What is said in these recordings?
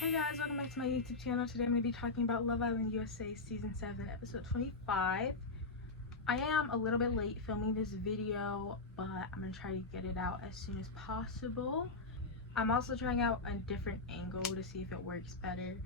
Hey guys, welcome back to my YouTube channel. Today I'm going to be talking about Love Island USA Season 7, Episode 25. I am a little bit late filming this video, but I'm going to try to get it out as soon as possible. I'm also trying out a different angle to see if it works better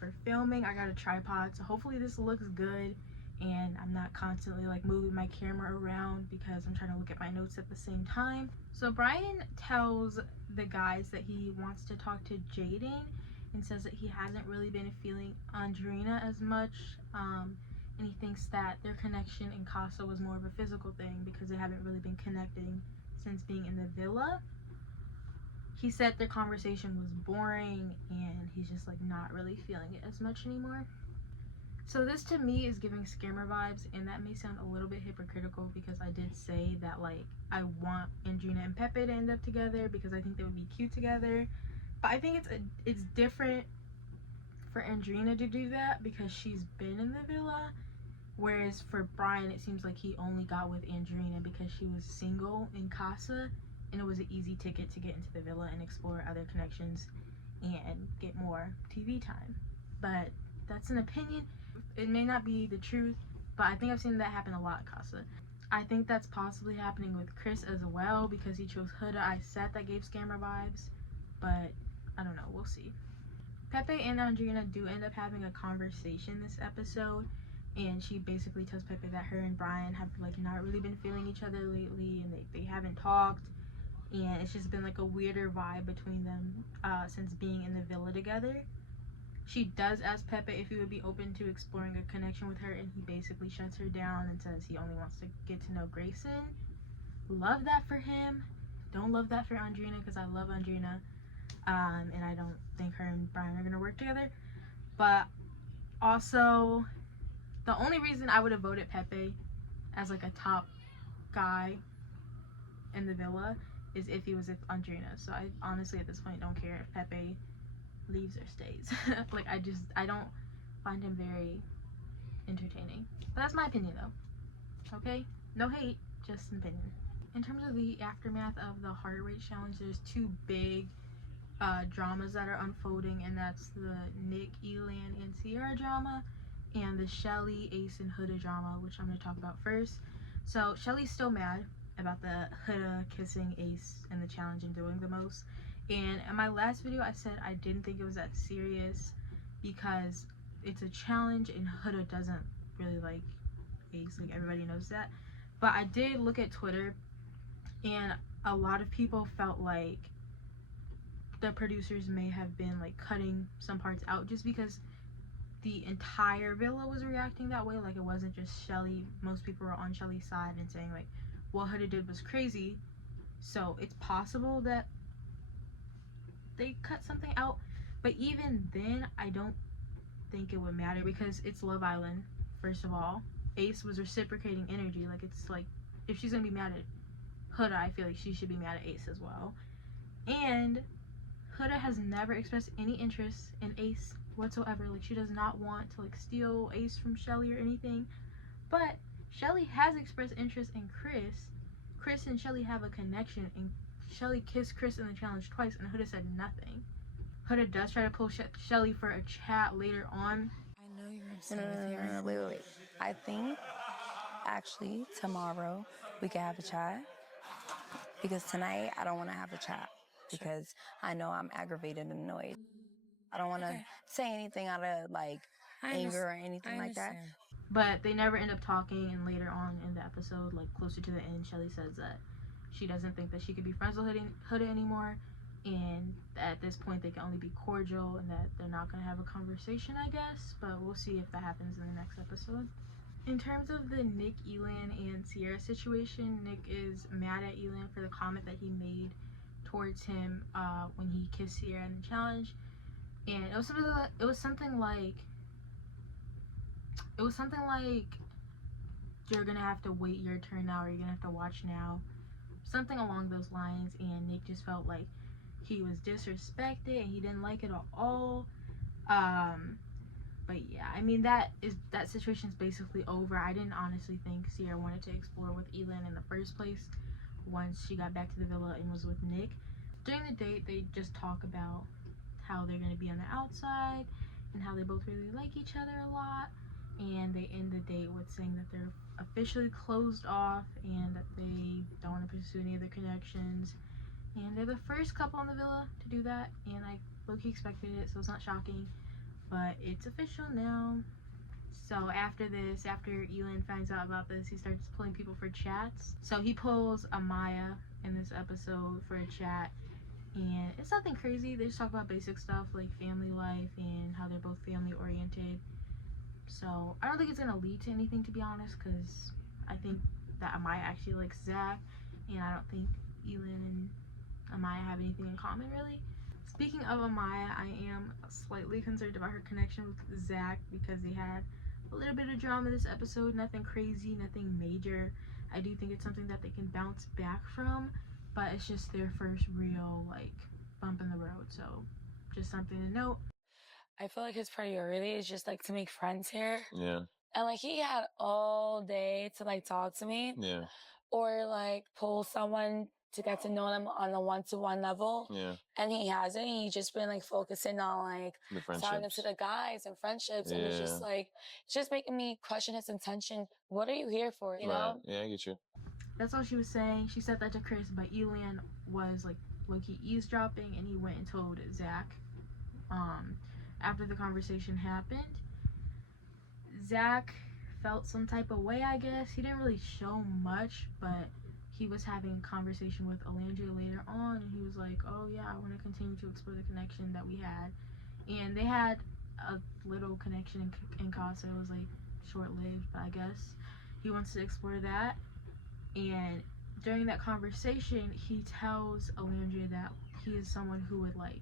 for filming. I got a tripod, so hopefully this looks good and I'm not constantly like moving my camera around because I'm trying to look at my notes at the same time. So Brian tells the guys that he wants to talk to Jaden and says that he hasn't really been feeling Andrina as much, and he thinks that their connection in Casa was more of a physical thing because they haven't really been connecting since being in the villa. He said their conversation was boring and he's just like not really feeling it as much anymore. So this to me is giving scammer vibes, and that may sound a little bit hypocritical because I did say that like I want Andrina and Pepe to end up together because I think they would be cute together. But I think it's different for Andrina to do that because she's been in the villa, whereas for Brian it seems like he only got with Andrina because she was single in Casa and it was an easy ticket to get into the villa and explore other connections and get more TV time. But that's an opinion. It may not be the truth, but I think I've seen that happen a lot in Casa. I think that's possibly happening with Chris as well because he chose Huda Isette that gave scammer vibes, but I don't know, we'll see. Pepe and Andrina do end up having a conversation this episode, and she basically tells Pepe that her and Brian have like not really been feeling each other lately and they haven't talked, and it's just been like a weirder vibe between them since being in the villa together. She does ask Pepe if he would be open to exploring a connection with her, and he basically shuts her down and says he only wants to get to know Grayson. Love that for him. Don't love that for Andrina because I love Andrina, and I don't think her and Brian are gonna work together. But also, the only reason I would have voted Pepe as like a top guy in the villa is if he was with Andrina. So I honestly at this point don't care if Pepe leaves or stays. Like I don't find him very entertaining. But that's my opinion though. Okay? No hate, just an opinion. In terms of the aftermath of the heart rate challenge, there's two big dramas that are unfolding, and that's the Nick, Elan, and Sierra drama and the Shelly, Ace, and Huda drama, which I'm going to talk about first. So Shelly's still mad about the Huda kissing Ace in the challenge and doing the most. And in my last video I said I didn't think it was that serious because it's a challenge and Huda doesn't really like Ace, like everybody knows that. But I did look at Twitter and a lot of people felt like the producers may have been like cutting some parts out just because the entire villa was reacting that way. Like it wasn't just Shelly. Most people were on Shelly's side and saying like what Huda did was crazy. So it's possible that they cut something out, but even then I don't think it would matter because it's Love Island. First of all, Ace was reciprocating energy. Like it's like if she's gonna be mad at Huda, I feel like she should be mad at Ace as well. And Huda has never expressed any interest in Ace whatsoever. Like she does not want to like steal Ace from Shelly or anything. But Shelly has expressed interest in Chris. Chris and Shelly have a connection, and Shelly kissed Chris in the challenge twice, and Huda said nothing. Huda does try to pull Shelly for a chat later on. I know you're upset with him. Wait. I think actually tomorrow we can have a chat because tonight I don't want to have a chat because I know I'm aggravated and annoyed. I don't want to say anything out of like anger or anything like that. But they never end up talking, and later on in the episode, like closer to the end, Shelly says that she doesn't think that she could be friends with Huda anymore, and at this point they can only be cordial and that they're not going to have a conversation, I guess. But we'll see if that happens in the next episode. In terms of the Nick, Elan, and Sierra situation, Nick is mad at Elan for the comment that he made towards him when he kissed Sierra in the challenge, and it was something like you're gonna have to wait your turn now, or you're gonna have to watch now, something along those lines. And Nick just felt like he was disrespected and he didn't like it at all. But yeah, I mean that situation is basically over. I didn't honestly think Sierra wanted to explore with Elan in the first place once she got back to the villa and was with Nick. During the date they just talk about how they're going to be on the outside and how they both really like each other a lot. And they end the date with saying that they're officially closed off and that they don't want to pursue any other connections. And they're the first couple in the villa to do that, and I low-key expected it, so it's not shocking. But it's official now. So after this, after Elin finds out about this, he starts pulling people for chats. So he pulls Amaya in this episode for a chat, and it's nothing crazy. They just talk about basic stuff like family life and how they're both family oriented. So I don't think it's gonna lead to anything, to be honest, because I think that Amaya actually likes Zach, and I don't think Elin and Amaya have anything in common really. Speaking of Amaya, I am slightly concerned about her connection with Zach because they had a little bit of drama this episode. Nothing crazy, nothing major. I do think it's something that they can bounce back from, but it's just their first real like bump in the road, so just something to note. I feel like his priority is just like to make friends here. Yeah. And like he had all day to like talk to me. Yeah. Or like pull someone to get to know them on a one-to-one level. Yeah. And he hasn't. He's just been like focusing on like The talking friendships. to the guys and friendships. And it's just Yeah. like, it's just making me question his intention. What are you here for? You know? Yeah, I get you. That's all she was saying. She said that to Chris, but Elin was like low-key eavesdropping, and he went and told Zach after the conversation happened. Zach felt some type of way, I guess. He didn't really show much, but he was having a conversation with Alandria later on, and he was like, oh yeah, I want to continue to explore the connection that we had. And they had a little connection in Casa. It was like short-lived, but I guess he wants to explore that. And during that conversation, he tells Alandria that he is someone who would, like,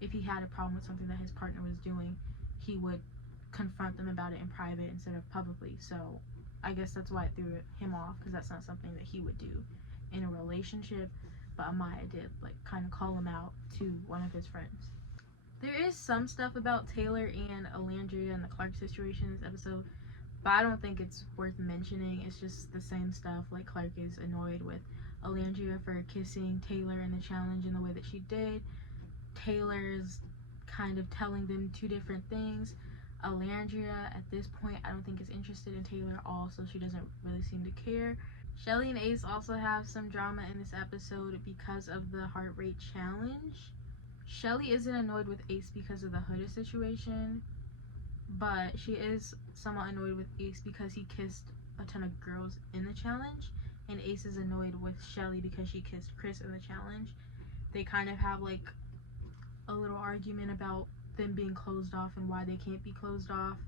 if he had a problem with something that his partner was doing, he would confront them about it in private instead of publicly. So I guess that's why it threw him off, because that's not something that he would do in a relationship. But Amaya did like kind of call him out to one of his friends. There is some stuff about Taylor and Alandria and the Clark situation in this episode, but I don't think it's worth mentioning. It's just the same stuff. Like, Clark is annoyed with Alandria for kissing Taylor in the challenge in the way that she did. Taylor's kind of telling them two different things. Alandria at this point I don't think is interested in Taylor at all, so she doesn't really seem to care. Shelly and Ace also have some drama in this episode because of the heart rate challenge. Shelly isn't annoyed with Ace because of the Huda situation, but she is somewhat annoyed with Ace because he kissed a ton of girls in the challenge, and Ace is annoyed with Shelly because she kissed Chris in the challenge. They kind of have like a little argument about them being closed off and why they can't be closed off.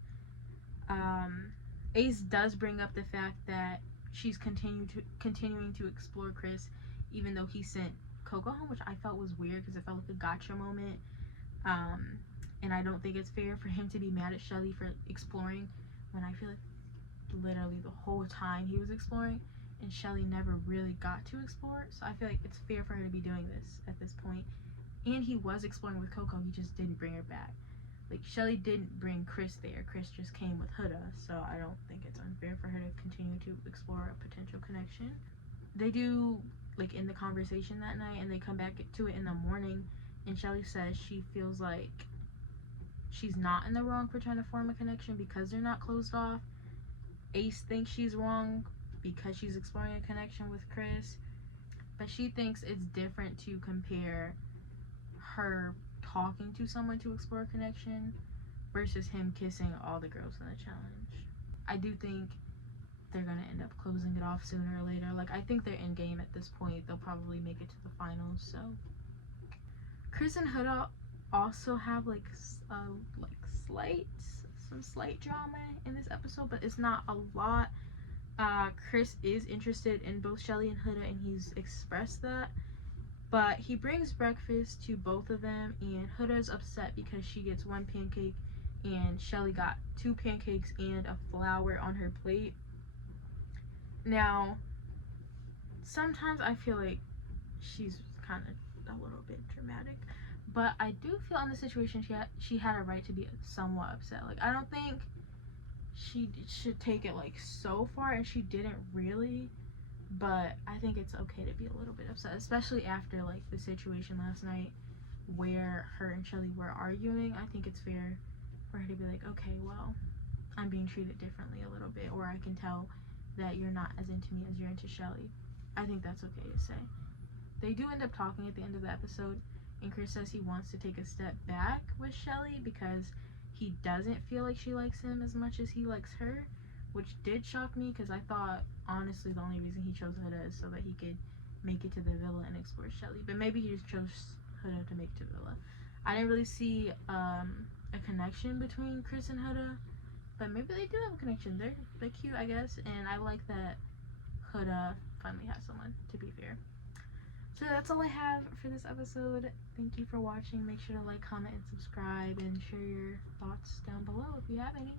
Ace does bring up the fact that she's continuing to explore Chris, even though he sent Coco home, which I felt was weird because it felt like a gotcha moment. And I don't think it's fair for him to be mad at Shelly for exploring when I feel like literally the whole time he was exploring and Shelly never really got to explore. So I feel like it's fair for her to be doing this at this point. And he was exploring with Coco, he just didn't bring her back. Like, Shelly didn't bring Chris there. Chris just came with Huda, so I don't think it's unfair for her to continue to explore a potential connection. They do, like, in the conversation that night, and they come back to it in the morning, and Shelly says she feels like she's not in the wrong for trying to form a connection because they're not closed off. Ace thinks she's wrong because she's exploring a connection with Chris, but she thinks it's different to compare her talking to someone to explore a connection versus him kissing all the girls in the challenge. I do think they're gonna end up closing it off sooner or later. Like, I think they're in game at this point. They'll probably make it to the finals. So Chris and Huda also have like some slight drama in this episode, but it's not a lot. Chris is interested in both Shelly and Huda, and he's expressed that. But he brings breakfast to both of them, and Huda's upset because she gets one pancake and Shelly got 2 pancakes and a flower on her plate. Now, sometimes I feel like she's kind of a little bit dramatic, but I do feel in the situation she had a right to be somewhat upset. Like, I don't think she should take it like so far, and she didn't really. But I think it's okay to be a little bit upset, especially after like the situation last night where her and Shelly were arguing, I think it's fair for her to be like, okay, well, I'm being treated differently a little bit, or I can tell that you're not as into me as you're into Shelly. I think that's okay to say. They do end up talking at the end of the episode, and Chris says he wants to take a step back with Shelly because he doesn't feel like she likes him as much as he likes her, which did shock me because I thought, honestly, the only reason he chose Huda is so that he could make it to the villa and explore Shelly. But maybe he just chose Huda to make it to the villa. I didn't really see a connection between Chris and Huda, but maybe they do have a connection. They're cute, I guess, and I like that Huda finally has someone, to be fair. So that's all I have for this episode. Thank you for watching. Make sure to like, comment, and subscribe, and share your thoughts down below if you have any.